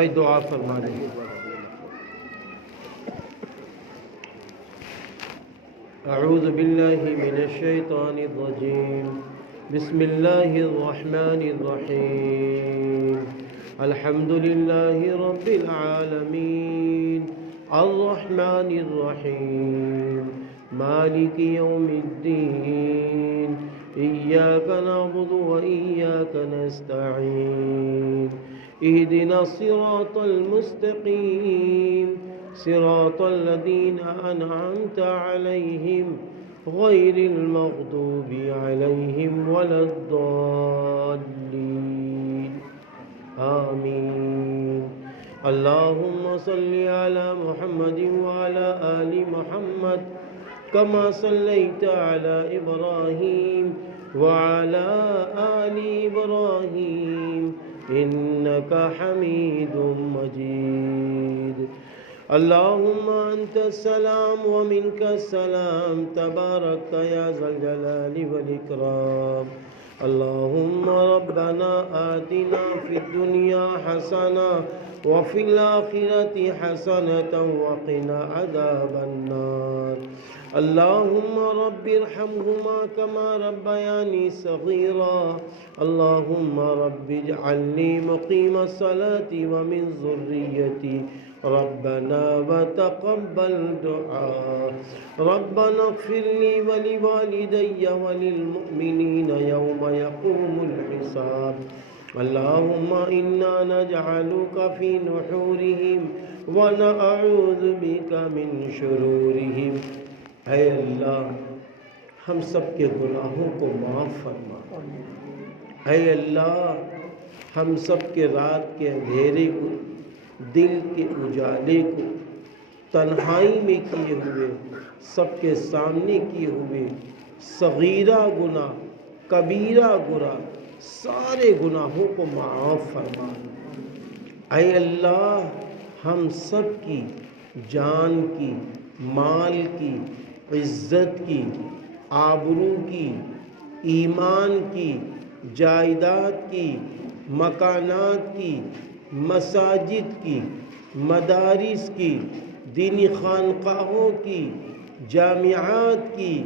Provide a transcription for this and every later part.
دعا فرما دیں۔ اعوذ باللہ من الشیطان الرجیم، بسم اللہ الرحمن الرحیم، الحمد للہ رب العالمین، الرحمن الرحیم، مالک یوم الدین، ایاک نعبد و ایاک نستعین، اهدنا الصراط المستقيم صراط الذين أنعمت عليهم غير المغضوب عليهم ولا الضالين آمين۔ اللهم صل على محمد وعلى آل محمد كما صليت على إبراهيم وعلى آل إبراهيم إنك حميد مجيد۔ اللهم أنت السلام ومنك السلام، تبارك يا ذا الجلال والإكرام۔ اللهم ربنا آتنا في الدنيا حسنة وفي الآخرة حسنة وقنا عذاب النار۔ اللهم رب ارحمهما كما ربياني صغيرا۔ اللهم رب اجعلني مقيم الصلاة ومن ذريتي ربنا وتقبل دعاء۔ ربنا اغفر لي ولوالدي وللمؤمنين يوم يقوم الحساب۔ اللهم إنا نجعلك في نحورهم ونعوذ بك من شرورهم۔ اے اللہ ہم سب کے گناہوں کو معاف فرما۔ اے اللہ ہم سب کے رات کے اندھیرے کو، دل کے اجالے کو، تنہائی میں کیے ہوئے، سب کے سامنے کیے ہوئے صغیرہ گناہ، کبیرہ گناہ، سارے گناہوں کو معاف فرما۔ اے اللہ ہم سب کی جان کی، مال کی، عزت کی، آبرو کی، ایمان کی، جائیداد کی، مکانات کی، مساجد کی، مدارس کی، دینی خانقاہوں کی، جامعات کی،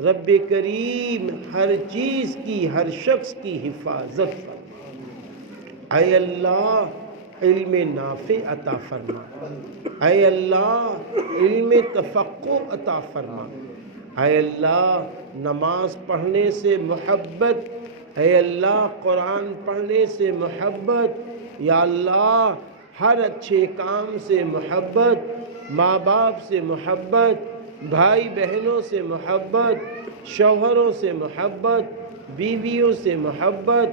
رب کریم ہر چیز کی، ہر شخص کی حفاظت فرما۔ اے اللہ علم نافع عطا فرما۔ اے اللہ علم تفقہ عطا فرما۔ اے اللہ نماز پڑھنے سے محبت، اے اللہ قرآن پڑھنے سے محبت، یا اللہ ہر اچھے کام سے محبت، ماں باپ سے محبت، بھائی بہنوں سے محبت، شوہروں سے محبت، بیویوں سے محبت،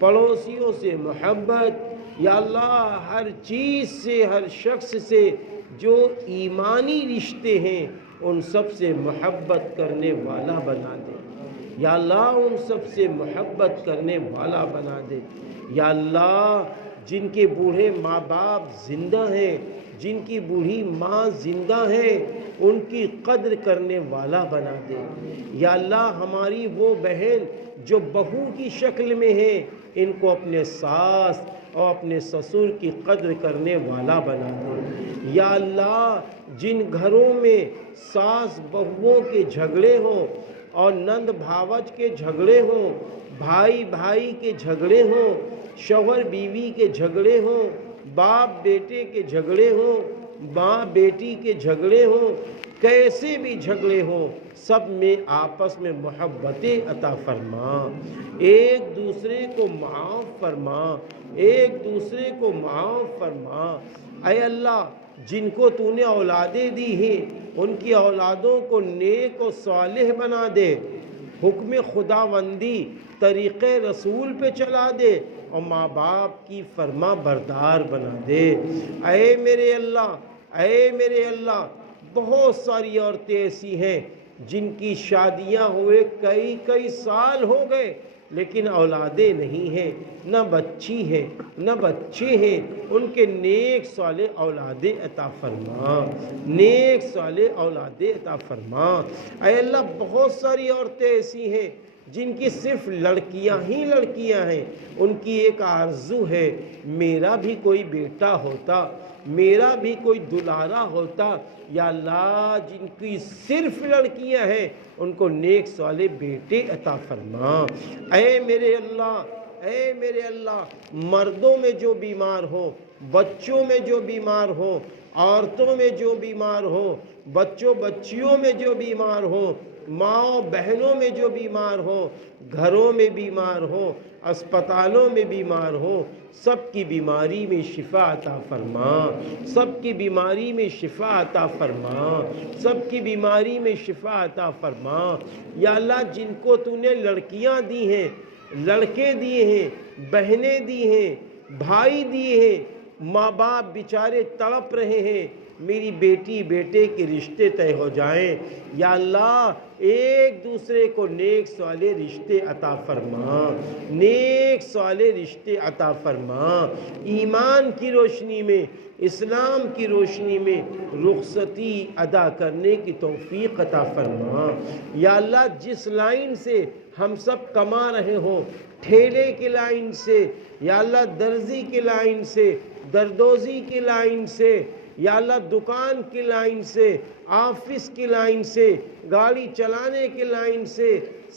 پڑوسیوں سے محبت، یا اللہ ہر چیز سے، ہر شخص سے جو ایمانی رشتے ہیں ان سب سے محبت کرنے والا بنا دے۔ یا اللہ ان سب سے محبت کرنے والا بنا دے۔ یا اللہ جن کے بوڑھے ماں باپ زندہ ہیں، جن کی بوڑھی ماں زندہ ہے، ان کی قدر کرنے والا بنا دے۔ یا اللہ ہماری وہ بہن جو بہو کی شکل میں ہے، ان کو اپنے ساس اور اپنے سسر کی قدر کرنے والا بنا دے۔ یا اللہ جن گھروں میں ساس بہوؤں کے جھگڑے ہوں اور نند بھاوج کے جھگڑے ہوں، بھائی بھائی کے جھگڑے ہوں، شوہر بیوی کے جھگڑے ہوں، باپ بیٹے کے جھگڑے ہوں، ماں بیٹی کے جھگڑے ہوں، کیسے بھی جھگڑے ہوں، سب میں آپس میں محبتیں عطا فرما۔ ایک دوسرے کو معاف فرما، ایک دوسرے کو معاف فرما۔ اے اللہ جن کو تو نے اولادیں دی ہیں ان کی اولادوں کو نیک و صالح بنا دے، حکم خداوندی طریقے رسول پہ چلا دے اور ماں باپ کی فرما بردار بنا دے۔ اے میرے اللہ، اے میرے اللہ بہت ساری عورتیں ایسی ہیں جن کی شادیاں ہوئے کئی سال ہو گئے لیکن اولادیں نہیں ہیں، نہ بچی ہیں نہ بچے ہیں، ان کے نیک صالح اولادیں عطا فرما، نیک صالح اولادیں عطا فرما۔ اے اللہ بہت ساری عورتیں ایسی ہیں جن کی صرف لڑکیاں ہی لڑکیاں ہیں، ان کی ایک آرزو ہے میرا بھی کوئی بیٹا ہوتا، میرا بھی کوئی دلارا ہوتا۔ یا اللہ جن کی صرف لڑکیاں ہیں ان کو نیک صالح بیٹے عطا فرما۔ اے میرے اللہ، اے میرے اللہ، مردوں میں جو بیمار ہو، بچوں میں جو بیمار ہو، عورتوں میں جو بیمار ہو، بچوں بچیوں میں جو بیمار ہو، ماں بہنوں میں جو بیمار ہو، گھروں میں بیمار ہو، اسپتالوں میں بیمار ہو، سب کی بیماری میں شفا عطا فرما، سب کی بیماری میں شفا عطا فرما، سب کی بیماری میں شفا عطا فرما۔ یا اللہ جن کو تو نے لڑکیاں دی ہیں، لڑکے دیے ہیں، بہنیں دی ہیں، بھائی دیے ہیں، ماں باپ بیچارے تڑپ رہے ہیں، میری بیٹی بیٹے کے رشتے طے ہو جائیں۔ یا اللہ ایک دوسرے کو نیک صالح رشتے عطا فرما، نیک صالح رشتے عطا فرما، ایمان کی روشنی میں، اسلام کی روشنی میں رخصتی ادا کرنے کی توفیق عطا فرما۔ یا اللہ جس لائن سے ہم سب کما رہے ہوں، ٹھیلے کی لائن سے، یا اللہ درزی کی لائن سے، دردوزی کی لائن سے، یا اللہ دکان کی لائن سے، آفس کی لائن سے، گاڑی چلانے کی لائن سے،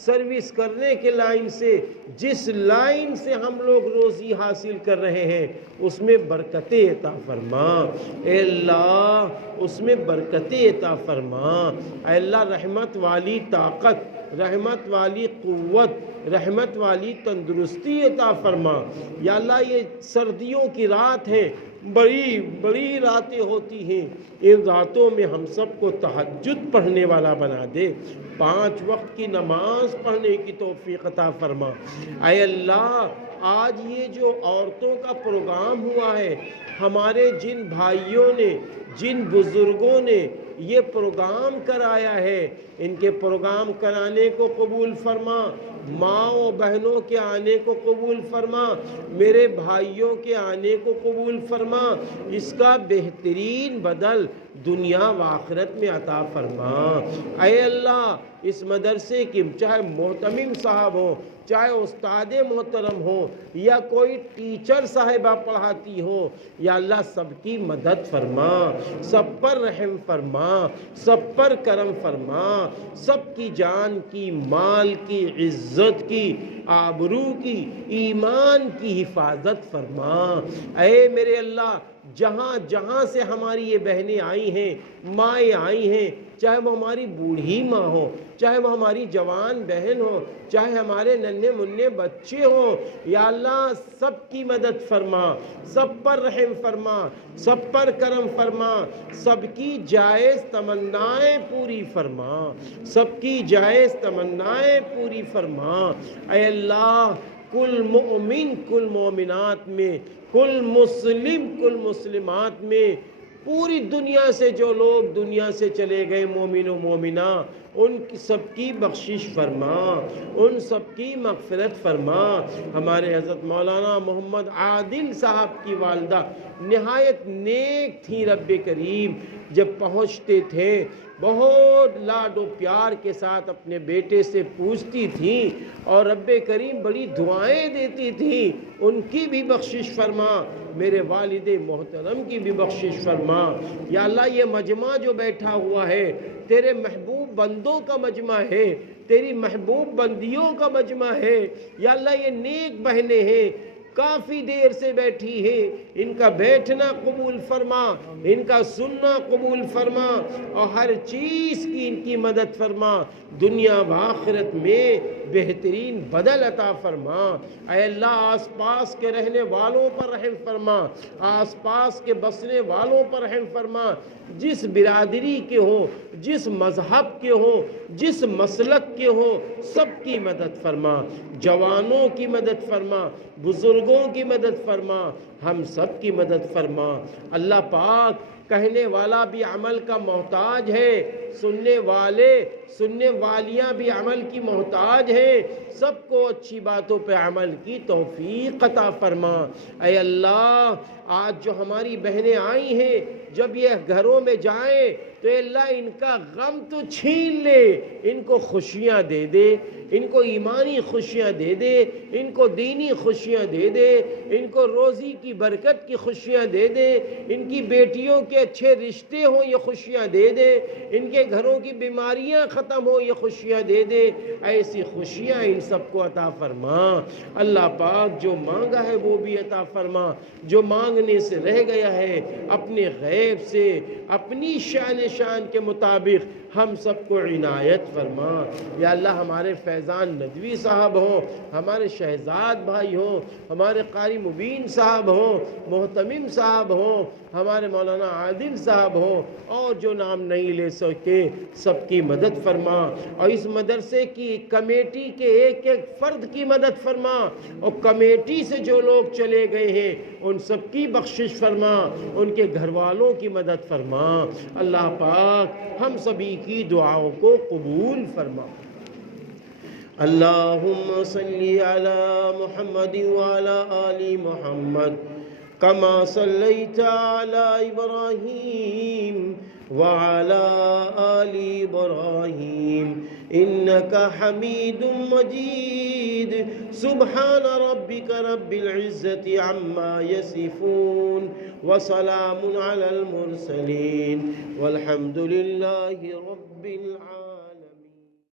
سروس کرنے کی لائن سے، جس لائن سے ہم لوگ روزی حاصل کر رہے ہیں اس میں برکتیں عطا فرما۔ اے اللہ اس میں برکتیں عطا فرما۔ اے اللہ رحمت والی طاقت، رحمت والی قوت، رحمت والی تندرستی عطا فرما۔ یا اللہ یہ سردیوں کی رات ہے، بڑی بڑی راتیں ہوتی ہیں، ان راتوں میں ہم سب کو تہجد پڑھنے والا بنا دے، 5 وقت کی نماز پڑھنے کی توفیق عطا فرما۔ اے اللہ آج یہ جو عورتوں کا پروگرام ہوا ہے، ہمارے جن بھائیوں نے، جن بزرگوں نے یہ پروگرام کرایا ہے، ان کے پروگرام کرانے کو قبول فرما، ماں و بہنوں کے آنے کو قبول فرما، میرے بھائیوں کے آنے کو قبول فرما، اس کا بہترین بدل دنیا و آخرت میں عطا فرما۔ اے اللہ اس مدرسے کی چاہے محتمم صاحب ہو، چاہے استاد محترم ہو، یا کوئی ٹیچر صاحبہ پڑھاتی ہو، یا اللہ سب کی مدد فرما، سب پر رحم فرما، سب پر کرم فرما، سب کی جان کی، مال کی، عزت کی، آبرو کی، ایمان کی حفاظت فرما۔ اے میرے اللہ جہاں جہاں سے ہماری یہ بہنیں آئی ہیں، مائیں آئی ہیں، چاہے وہ ہماری بوڑھی ماں ہو، چاہے وہ ہماری جوان بہن ہو، چاہے ہمارے ننھے منھے بچے ہوں، یا اللہ سب کی مدد فرما، سب پر رحم فرما، سب پر کرم فرما، سب کی جائز تمنائیں پوری فرما، سب کی جائز تمنائیں پوری فرما۔ اے اللہ کل مومن کل مومنات میں، کل مسلم کل مسلمات میں، پوری دنیا سے جو لوگ دنیا سے چلے گئے مومن و مومنہ، ان کی سب کی بخشش فرما، ان سب کی مغفرت فرما۔ ہمارے حضرت مولانا محمد عادل صاحب کی والدہ نہایت نیک تھی رب کریم، جب پہنچتے تھے بہت لاڈ و پیار کے ساتھ اپنے بیٹے سے پوچھتی تھیں، اور رب کریم بڑی دعائیں دیتی تھیں، ان کی بھی بخشش فرما، میرے والد محترم کی بھی بخشش فرما۔ یا اللہ یہ مجمع جو بیٹھا ہوا ہے تیرے محبوب بندوں کا مجمع ہے، تیری محبوب بندیوں کا مجمع ہے، یا اللہ یہ نیک بہنیں ہیں، کافی دیر سے بیٹھی ہے، ان کا بیٹھنا قبول فرما، ان کا سننا قبول فرما، اور ہر چیز کی ان کی مدد فرما، دنیا و آخرت میں بہترین بدل عطا فرما۔ اے اللہ آس پاس کے رہنے والوں پر رحم فرما، آس پاس کے بسنے والوں پر رحم فرما، جس برادری کے ہوں، جس مذہب کے ہوں، جس مسلک کے ہوں، سب کی مدد فرما، جوانوں کی مدد فرما، بزرگوں کی مدد فرما، ہم سب کی مدد فرما۔ اللہ پاک کہنے والا بھی عمل کا محتاج ہے، سننے والیاں بھی عمل کی محتاج ہیں، سب کو اچھی باتوں پہ عمل کی توفیق عطا فرما۔ اے اللہ آج جو ہماری بہنیں آئی ہیں، جب یہ گھروں میں جائیں تو اے اللہ ان کا غم تو چھین لے، ان کو خوشیاں دے دے، ان کو ایمانی خوشیاں دے دے، ان کو دینی خوشیاں دے دے، ان کو روزی کی برکت کی خوشیاں دے دے، ان کی بیٹیوں کے اچھے رشتے ہوں یہ خوشیاں دے دے، ان کے گھروں کی بیماریاں ختم ہوں یہ خوشیاں دے دے، ایسی خوشیاں ان سب کو عطا فرما۔ اللہ پاک جو مانگا ہے وہ بھی عطا فرما، جو مانگنے سے رہ گیا ہے اپنے غیب سے اپنی شان کے مطابق ہم سب کو عنایت فرما۔ یا اللہ ہمارے فیضان ندوی صاحب ہوں، ہمارے شہزاد بھائی ہوں، ہمارے قاری مبین صاحب ہوں، محتمم صاحب ہوں، ہمارے مولانا عادل صاحب ہوں، اور جو نام نہیں لے سکے سب کی مدد فرما، اور اس مدرسے کی کمیٹی کے ایک ایک فرد کی مدد فرما، اور کمیٹی سے جو لوگ چلے گئے ہیں ان سب کی بخشش فرما، ان کے گھر والوں کی مدد فرما۔ اللہ پاک ہم سبھی کی دعاؤں کو قبول فرما۔ اللہم صلی علی محمد وعلی آل محمد کما صلیت علی ابراہیم وعلی آل ابراہیم انکا حمید مجید۔ سبحان ربک رب العزت عما یصفون وسلام علی المرسلین والحمد للہ رب العالمین۔